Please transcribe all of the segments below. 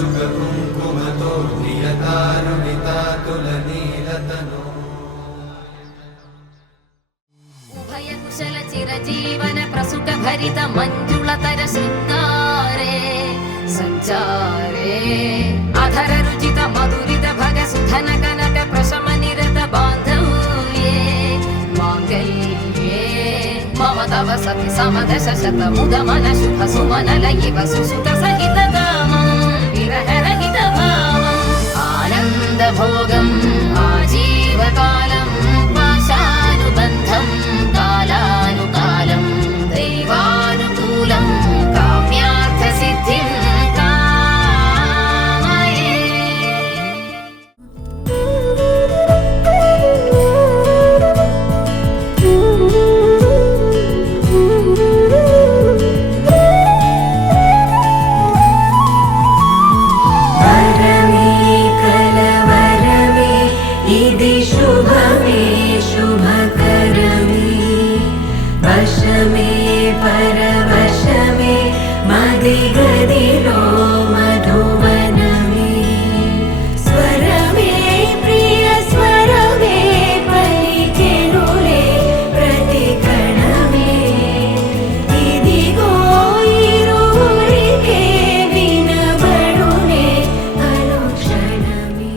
कुङ्कुमतो नियतारुणितातुलनीलतनो उभयकुशल चिरजीवन प्रसुख भरित मञ्जुलतर शृङ्गारे सञ्चारे अधर रुचित मधुरित भग सुधन कनक प्रशम निरत बान्धव्ये माङ्गल्ये मम तव सति समदश शत मुद मन शुभ सुमन लयिव सुसुत सहित कामं विरह रहित भावम् आनन्द भोगम् आजीवकालं पाशानुबन्धं कालानुकालं दैवानुकूलं काम्यार्थ सिद्धिं कामये परवशमे मदिगदिलो मधुवनमे स्वरमे प्रिय स्वरमे पलिकेनुले प्रतिकणमे इदिगो इरुवरिके विनबडुने अनुक्षणमे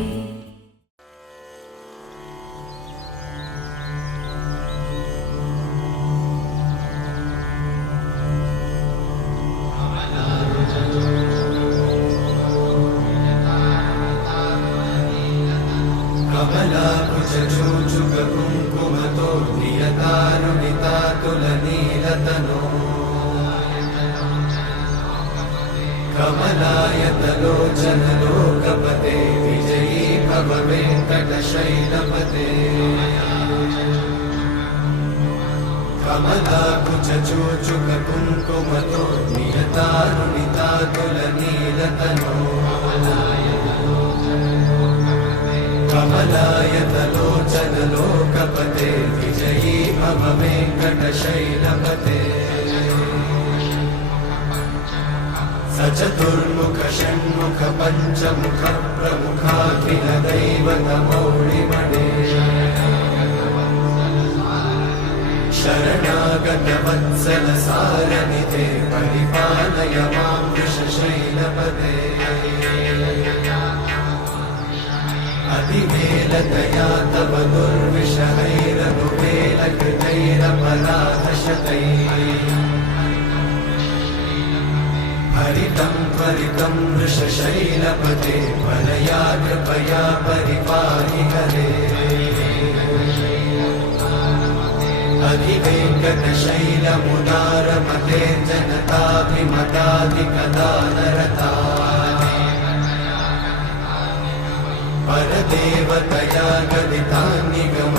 कमलाकुचूचुक कुङ्कुमतो नियतारुणितातुलनीलतनो कमलायतलोचनलोकपते विजयी भव वेङ्कटशैलपते कमलाकुचूचुक कुङ्कुमतो नियतारुणितातुलनीलतनो कमलायतलोचनलोकपते विजयी भव वेङ्कटशैलपते सचतुर्मुख षण्मुख पञ्चमुख प्रमुखाखिल दैवतमौळिमणे शरणागत वत्सल सारनिधे परिपालय मां वृषशैलपते अतिवेलतया तव दुर्विषहैरनुवेलकृतैरपराधशतैः हरितं त्वरितं वृषशैलपते परया कृपया परिपाहि हरे अधिवेङ्कटशैलमुदारमते जनताभिमताधिकदानरता परदेवतया गदितान्निगम